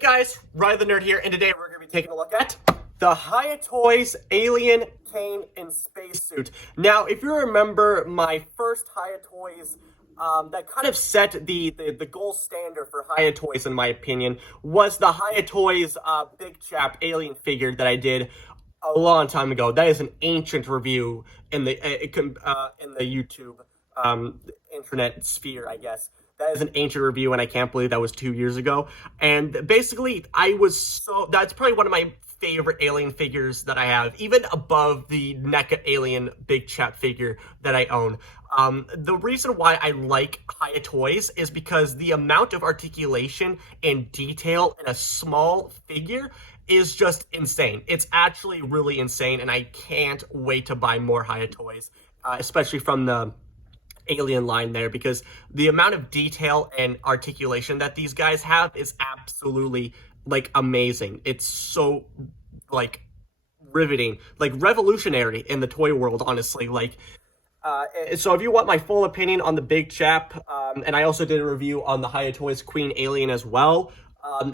guys, Ryan the Nerd here, and today we're going to be taking a look at the Hiya Toys Alien Kane in Spacesuit. Now, if you remember my first Hiya Toys, that kind of set the gold standard for Hiya Toys, in my opinion, was the Hiya Toys Big Chap Alien figure that I did a long time ago. That is an ancient review in the YouTube internet sphere, I guess. That is an ancient review, and I can't believe that was 2 years ago. And basically, that's probably one of my favorite Alien figures that I have, even above the NECA Alien Big Chap figure that I own. The reason why I like Hiya Toys is because the amount of articulation and detail in a small figure is just insane. It's actually really insane, and I can't wait to buy more Hiya Toys, especially from the Alien line there, because the amount of detail and articulation that these guys have is absolutely, like, amazing. It's so, like, riveting, like, revolutionary in the toy world, honestly. Like, so if you want my full opinion on the Big Chap, and I also did a review on the Hiya Toys Queen Alien as well.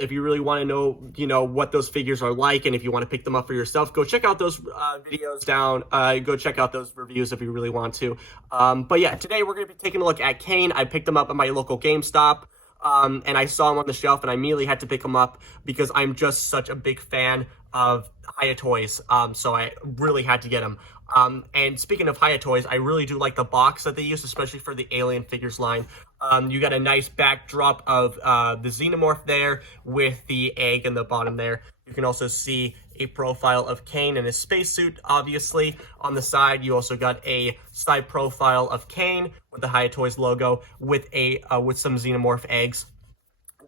If you really want to know, what those figures are like, and if you want to pick them up for yourself, go check out those videos down. Go check out those reviews if you really want to. But yeah, today we're going to be taking a look at Kane. I picked him up at my local GameStop, and I saw him on the shelf, and I immediately had to pick him up because I'm just such a big fan of Hiya Toys. So I really had to get him. And speaking of Hiya Toys, I really do like the box that they use, especially for the Alien figures line. You got a nice backdrop of the Xenomorph there with the egg in the bottom there. You can also see a profile of Kane in his spacesuit, obviously. On the side, you also got a side profile of Kane with the Hiya Toys logo with some Xenomorph eggs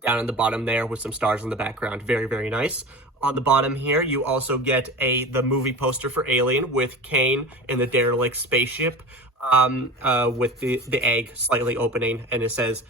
down in the bottom there with some stars in the background. Very, very nice. On the bottom here, you also get the movie poster for Alien with Kane in the derelict spaceship, with the egg slightly opening, and it says,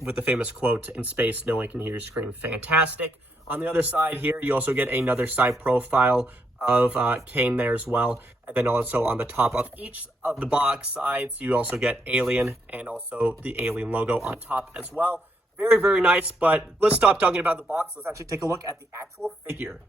with the famous quote, "In space, no one can hear you scream." Fantastic. On the other side here, you also get another side profile of Kane there as well. And then also on the top of each of the box sides, you also get Alien and also the Alien logo on top as well. Very, very nice, but let's stop talking about the box. Let's actually take a look at the actual figure.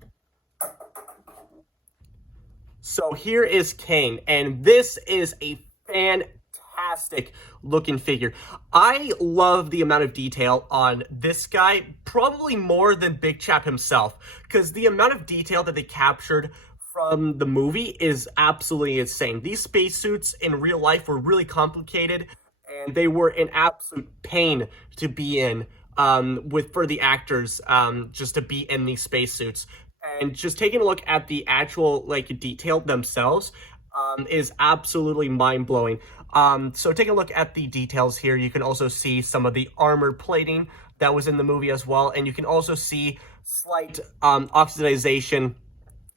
So here is Kane, and this is a fantastic looking figure. I love the amount of detail on this guy, probably more than Big Chap himself, because the amount of detail that they captured from the movie is absolutely insane. These spacesuits in real life were really complicated, and they were an absolute pain to be in, for the actors, just to be in these spacesuits. And just taking a look at the actual, detail themselves, is absolutely mind-blowing. So taking a look at the details here, you can also see some of the armor plating that was in the movie as well, and you can also see slight oxidization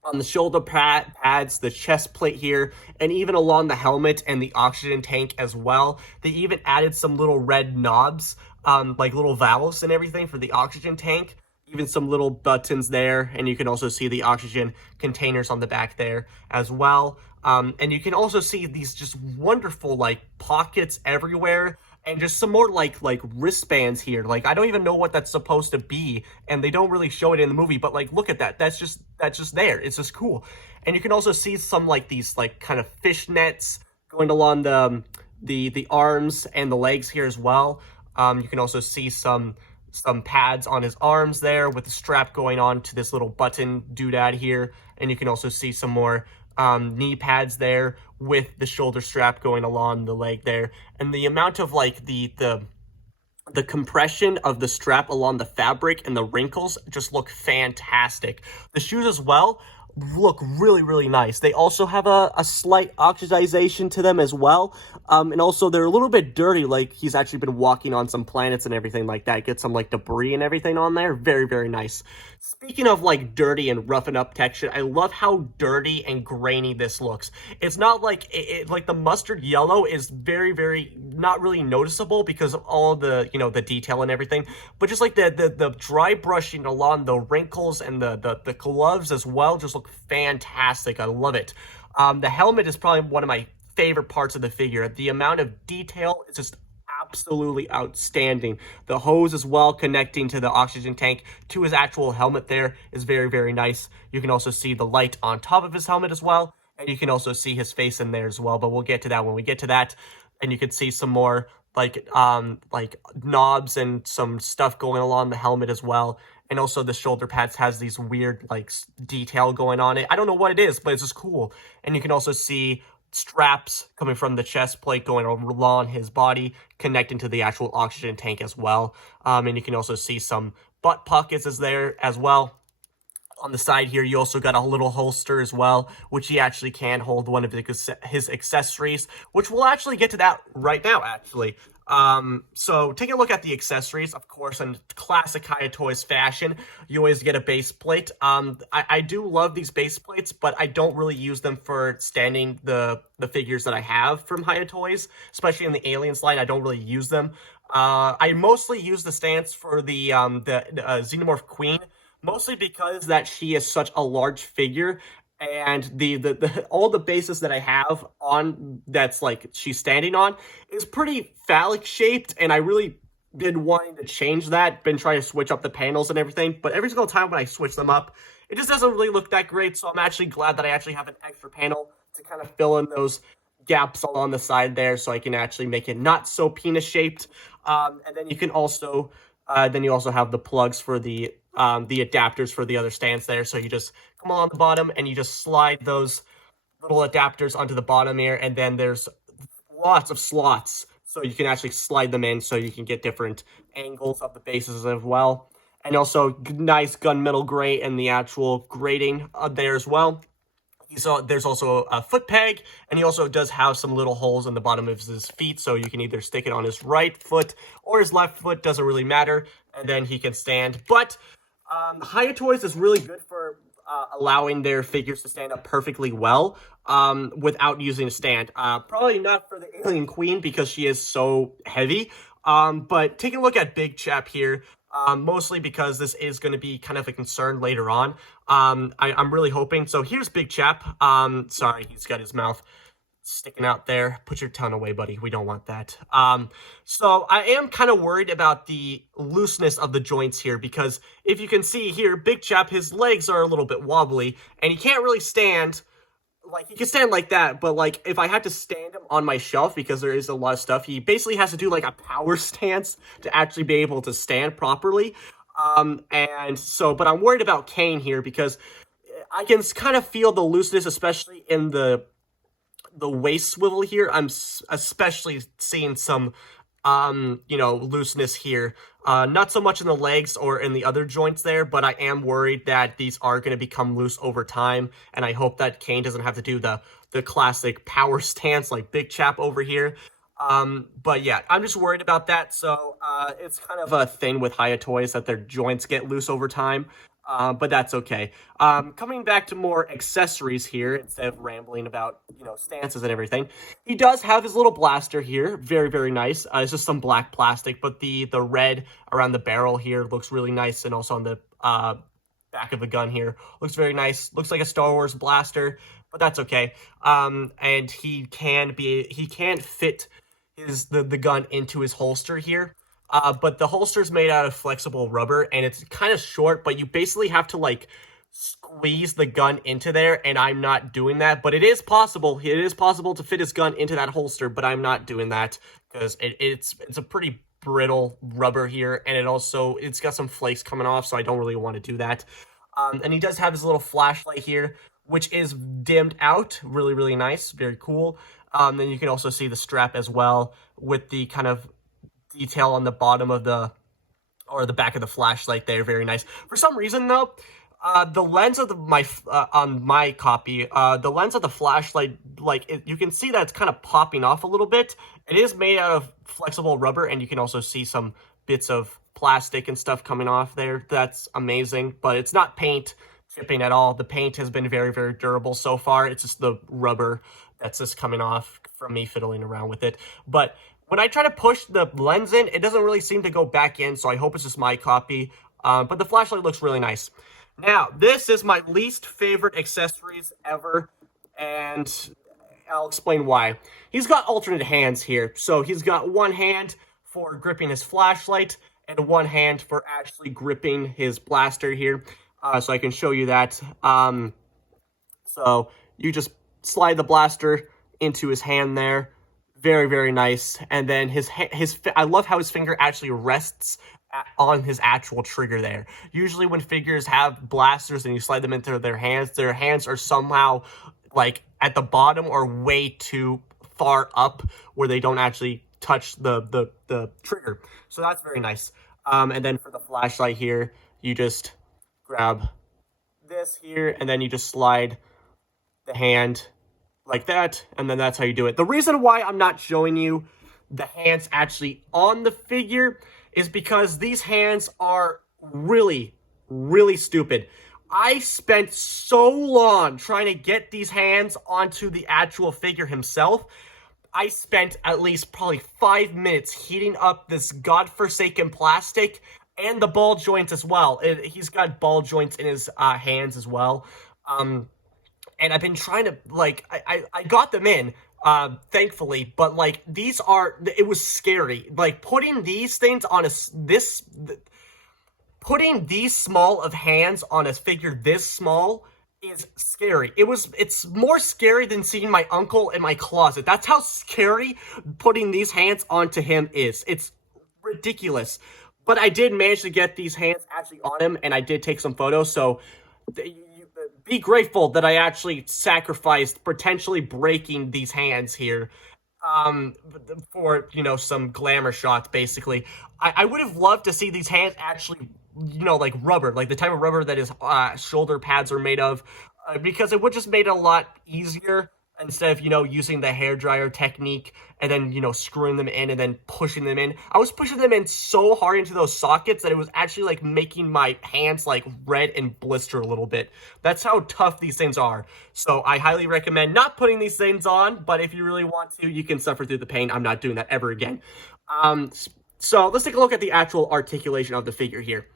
on the shoulder pads, the chest plate here, and even along the helmet and the oxygen tank as well. They even added some little red knobs, like little valves and everything for the oxygen tank. Even some little buttons there, and you can also see the oxygen containers on the back there as well. And you can also see these just wonderful, pockets everywhere, and just some more, wristbands here. I don't even know what that's supposed to be, and they don't really show it in the movie, but, look at that. That's just there. It's just cool. And you can also see some, these, kind of fishnets going along the arms and the legs here as well. You can also see some pads on his arms there with the strap going on to this little button doodad here. And you can also see some more knee pads there with the shoulder strap going along the leg there. And the amount of the compression of the strap along the fabric and the wrinkles just look fantastic. The shoes as well look really, really nice. They also have a slight oxidization to them as well. And also they're a little bit dirty, like he's actually been walking on some planets and everything like that. Get some debris and everything on there. Very, very nice. Speaking of dirty and roughen up texture, I love how dirty and grainy this looks. It's not like the mustard yellow is very, very not really noticeable because of all the the detail and everything, but just the dry brushing along the wrinkles and the gloves as well just look fantastic. I love it. The helmet is probably one of my favorite parts of the figure. The amount of detail is just absolutely outstanding. The hose as well, connecting to the oxygen tank to his actual helmet there, is very, very nice. You can also see the light on top of his helmet as well, and you can also see his face in there as well, but we'll get to that when we get to that. And you can see some more like knobs and some stuff going along the helmet as well. And also the shoulder pads has these weird like detail going on it. I don't know what it is, but it's just cool. And you can also see straps coming from the chest plate going along his body, connecting to the actual oxygen tank as well. And you can also see some butt pockets is there as well. On the side here, you also got a little holster as well, which he actually can hold one of his accessories, which we'll actually get to that right now, actually. So take a look at the accessories. Of course, in classic Hiya Toys fashion, you always get a base plate. I do love these base plates, but I don't really use them for standing the figures that I have from Hiya Toys, especially in the Aliens line. I don't really use them. I mostly use the stands for the Xenomorph Queen, mostly because that she is such a large figure, and the all the bases that I have on that's like she's standing on is pretty phallic shaped, and I really been wanting to change that, been trying to switch up the panels and everything, but every single time when I switch them up, it just doesn't really look that great. So I'm actually glad that I actually have an extra panel to kind of fill in those gaps along the side there, so I can actually make it not so penis shaped. And then you can also then you also have the plugs for the adapters for the other stands there. So you just come along the bottom and you just slide those little adapters onto the bottom here, and then there's lots of slots, so you can actually slide them in so you can get different angles of the bases as well. And also nice gunmetal grate and the actual grating there as well. So there's also a foot peg, and he also does have some little holes in the bottom of his feet, so you can either stick it on his right foot or his left foot, doesn't really matter, and then he can stand. But Hiya Toys is really good for allowing their figures to stand up perfectly well without using a stand. Probably not for the Alien Queen because she is so heavy, but take a look at Big Chap here. Mostly because this is going to be kind of a concern later on. I'm really hoping. So here's Big Chap. Sorry, he's got his mouth sticking out there. Put your tongue away, buddy. We don't want that. So I am kind of worried about the looseness of the joints here, because if you can see here, Big Chap, his legs are a little bit wobbly, and he can't really stand. Like, he can stand like that, but, like, if I had to stand him on my shelf, because there is a lot of stuff, he basically has to do, like, a power stance to actually be able to stand properly. And so, but I'm worried about Kane here, because I can kind of feel the looseness, especially in the waist swivel here. I'm especially seeing some, looseness here. Not so much in the legs or in the other joints there, but I am worried that these are going to become loose over time, and I hope that Kane doesn't have to do the classic power stance like Big Chap over here. But yeah, I'm just worried about that, so it's kind of a thing with Hiya Toys that their joints get loose over time. But that's okay. Coming back to more accessories here, instead of rambling about, stances and everything, he does have his little blaster here. Very, very nice. It's just some black plastic, but the red around the barrel here looks really nice, and also on the back of the gun here looks very nice. Looks like a Star Wars blaster, but that's okay. And he can fit the gun into his holster here. But the holster's made out of flexible rubber, and it's kind of short, but you basically have to, like, squeeze the gun into there, and I'm not doing that. But it is possible. It is possible to fit his gun into that holster, but I'm not doing that because it's a pretty brittle rubber here, and it's got some flakes coming off, so I don't really want to do that. And he does have his little flashlight here, which is dimmed out. Really, really nice. Very cool. Then you can also see the strap as well with the kind of detail on the bottom of the back of the flashlight there. Very nice. For some reason though, the lens of on my copy, the lens of the flashlight, you can see that it's kind of popping off a little bit. It is made out of flexible rubber, and you can also see some bits of plastic and stuff coming off there. That's amazing, but it's not paint chipping at all. The paint has been very, very durable so far. It's just the rubber that's just coming off from me fiddling around with it. But when I try to push the lens in, it doesn't really seem to go back in, so I hope it's just my copy. But the flashlight looks really nice. Now, this is my least favorite accessories ever, and I'll explain why. He's got alternate hands here. So he's got one hand for gripping his flashlight, and one hand for actually gripping his blaster here. So I can show you that. So you just slide the blaster into his hand there. Very, very nice. And then I love how his finger actually rests on his actual trigger there. Usually when figures have blasters and you slide them into their hands are somehow like at the bottom or way too far up where they don't actually touch the trigger. So that's very nice. And then for the flashlight here, you just grab this here and then you just slide the hand like that, and then that's how you do it. The reason why I'm not showing you the hands actually on the figure is because these hands are really, really stupid. I spent so long trying to get these hands onto the actual figure himself. I spent at least probably 5 minutes heating up this godforsaken plastic and the ball joints as well. He's got ball joints in his hands as well. And I've been trying to, like, I got them in, thankfully, but, like, it was scary. Like, putting these things on putting these small of hands on a figure this small is scary. It's more scary than seeing my uncle in my closet. That's how scary putting these hands onto him is. It's ridiculous. But I did manage to get these hands actually on him, and I did take some photos, so be grateful that I actually sacrificed potentially breaking these hands here for, you know, some glamour shots, basically. I would have loved to see these hands actually, you know, like rubber, like the type of rubber that his shoulder pads are made of, because it would just made it a lot easier instead of, you know, using the hairdryer technique and then, you know, screwing them in and then pushing them in. I was pushing them in so hard into those sockets that it was actually like making my hands like red and blister a little bit. That's how tough these things are. So I highly recommend not putting these things on, but if you really want to, you can suffer through the pain. I'm not doing that ever again. So let's take a look at the actual articulation of the figure here.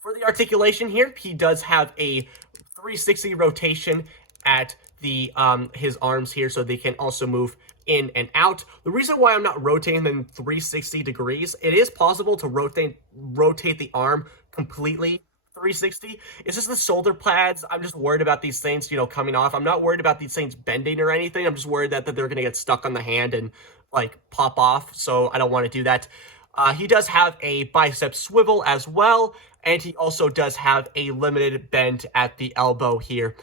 For the articulation here, he does have a 360 rotation at the his arms here, so they can also move in and out. The reason why I'm not rotating them 360 degrees, it is possible to rotate the arm completely 360. It's just the shoulder pads. I'm just worried about these things, you know, coming off. I'm not worried about these things bending or anything. I'm just worried that they're gonna get stuck on the hand and like pop off, so I don't want to do that. He does have a bicep swivel as well, and he also does have a limited bend at the elbow here.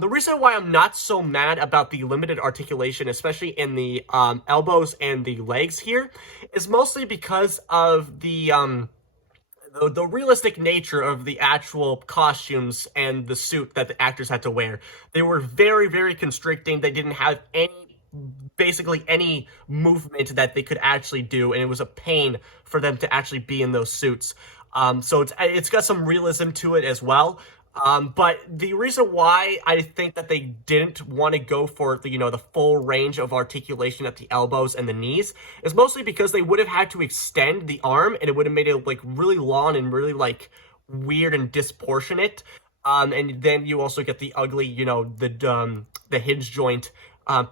The reason why I'm not so mad about the limited articulation, especially in the elbows and the legs here, is mostly because of the realistic nature of the actual costumes and the suit that the actors had to wear. They were very, very constricting. They didn't have basically any movement that they could actually do, and it was a pain for them to actually be in those suits. So it's got some realism to it as well. But the reason why I think that they didn't want to go for the, you know, the full range of articulation at the elbows and the knees is mostly because they would have had to extend the arm, and it would have made it like really long and really like weird and disproportionate. And then you also get the ugly, you know, the hinge joint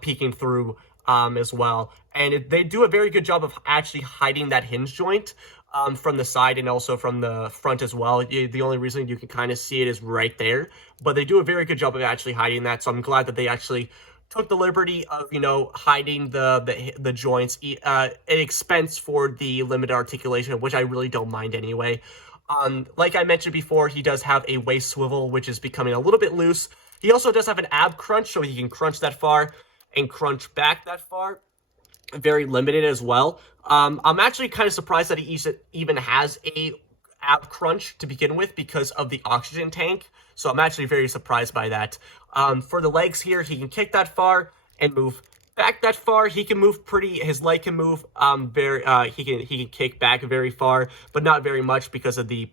peeking through as well. And they do a very good job of actually hiding that hinge joint from the side and also from the front as well. The only reason you can kind of see it is right there, but they do a very good job of actually hiding that. So I'm glad that they actually took the liberty of, you know, hiding the joints at expense for the limited articulation, which I really don't mind anyway. Like I mentioned before, he does have a waist swivel, which is becoming a little bit loose. He also does have an ab crunch, so he can crunch that far and crunch back that far. Very limited as well. I'm actually kind of surprised that he even has a ab crunch to begin with because of the oxygen tank. So I'm actually very surprised by that. For the legs here, he can kick that far and move back that far. He can move his leg can move he can kick back very far, but not very much because of the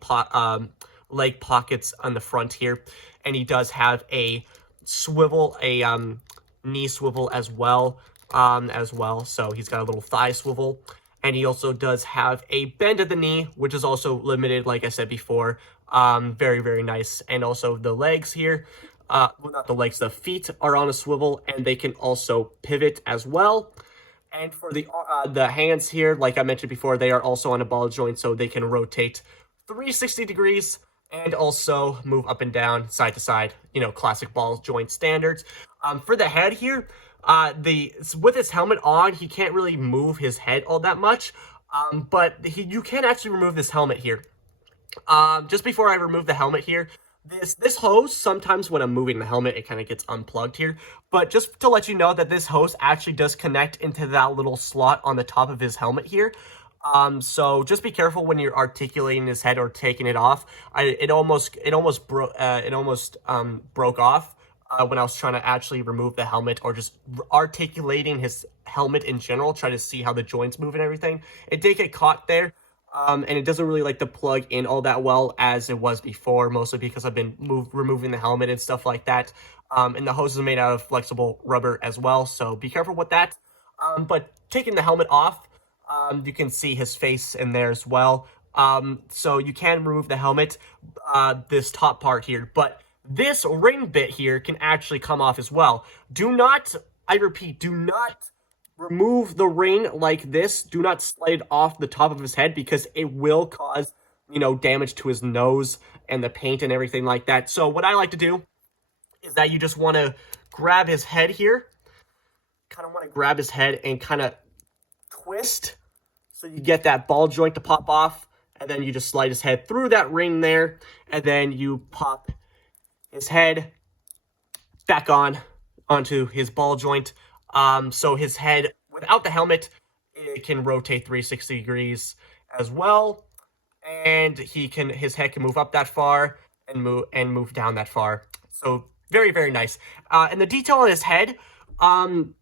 leg pockets on the front here. And he does have a swivel, knee swivel as well. So he's got a little thigh swivel, and he also does have a bend of the knee, which is also limited, like I said before. Very, very nice. And also the legs here, well, not the legs, the feet are on a swivel, and they can also pivot as well. And for the hands here, like I mentioned before, they are also on a ball joint, so they can rotate 360 degrees and also move up and down, side to side, you know, classic ball joint standards. For the head here, with his helmet on, he can't really move his head all that much, but you can actually remove this helmet here. Just before I remove the helmet here, this hose, sometimes when I'm moving the helmet, it kind of gets unplugged here. But just to let you know that this hose actually does connect into that little slot on the top of his helmet here. So just be careful when you're articulating his head or taking it off. It almost broke off when I was trying to actually remove the helmet, or just articulating his helmet in general, try to see how the joints move and everything. It did get caught there. And it doesn't really like to plug in all that well as it was before, mostly because I've been removing the helmet and stuff like that. And the hose is made out of flexible rubber as well, so be careful with that. But taking the helmet off, you can see his face in there as well. So you can remove the helmet, this top part here, but this ring bit here can actually come off as well. Do not, I repeat, do not remove the ring like this. Do not slide off the top of his head, because it will cause, you know, damage to his nose and the paint and everything like that. So what I like to do is that you just want to grab his head here. Kind of want to grab his head and kind of twist so you get that ball joint to pop off. And then you just slide his head through that ring there. And then you pop his head back onto his ball joint. So his head, without the helmet, it can rotate 360 degrees as well, and his head can move up that far and move down that far. So very, very nice. And the detail on his head,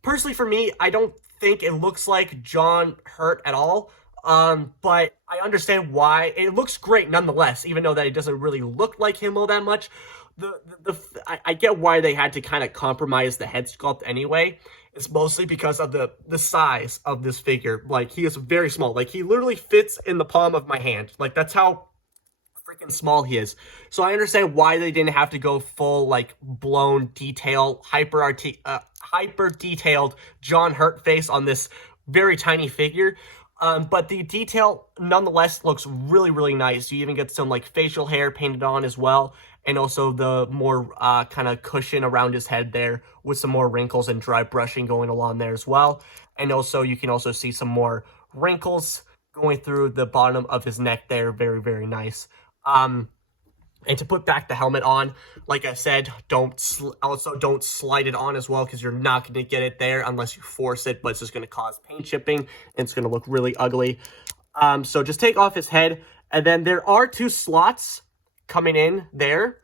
personally for me, I don't think it looks like John Hurt at all. But I understand why. It looks great nonetheless, even though that it doesn't really look like him all that much. I get why they had to kind of compromise the head sculpt anyway. It's mostly because of the size of this figure. Like, he is very small. Like, he literally fits in the palm of my hand. Like, that's how freaking small he is. So I understand why they didn't have to go full, like, blown detail, hyper detailed John Hurt face on this very tiny figure. But the detail nonetheless looks really, really nice. You even get some like facial hair painted on as well, and also the more kind of cushion around his head there with some more wrinkles and dry brushing going along there as well. And also you can also see some more wrinkles going through the bottom of his neck there. Very, very nice. And to put back the helmet on, like I said, don't slide it on as well, because you're not going to get it there unless you force it, but it's just going to cause paint chipping, and it's going to look really ugly. So just take off his head, and then there are 2 slots coming in there.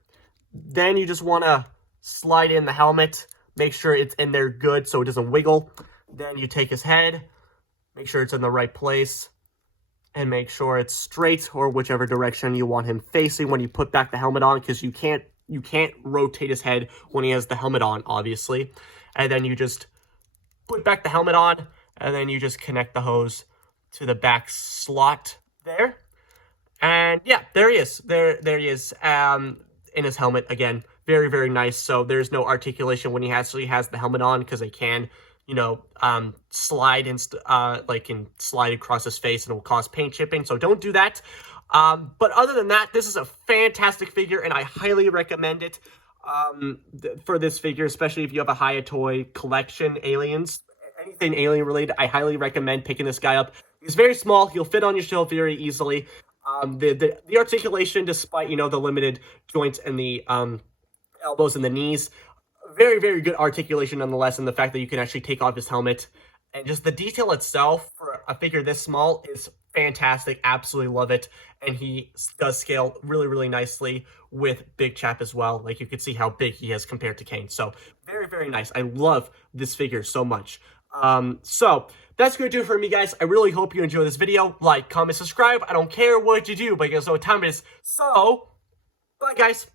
Then you just want to slide in the helmet, make sure it's in there good so it doesn't wiggle. Then you take his head, make sure it's in the right place, and make sure it's straight, or whichever direction you want him facing when you put back the helmet on, because you can't rotate his head when he has the helmet on, obviously. And then you just put back the helmet on, and then you just connect the hose to the back slot there. And yeah, there he is. There he is in his helmet again. Very, very nice. So there's no articulation when he actually has the helmet on, because they can, you know, slide and slide across his face, and it will cause paint chipping. So don't do that. But other than that, this is a fantastic figure, and I highly recommend it for this figure, especially if you have a Hiya Toy collection, aliens, anything alien related. I highly recommend picking this guy up. He's very small. He'll fit on your shelf very easily. The articulation, despite, you know, the limited joints and the elbows and the knees, very, very good articulation nonetheless, and the fact that you can actually take off his helmet, and just the detail itself for a figure this small is fantastic. Absolutely love it. And he does scale really, really nicely with Big Chap as well. Like, you can see how big he is compared to Kane. So very, very nice. I love this figure so much. So that's going to do it for me, guys. I really hope you enjoy this video. Like, comment, subscribe. I don't care what you do, but you guys know what time it is. So, bye, guys.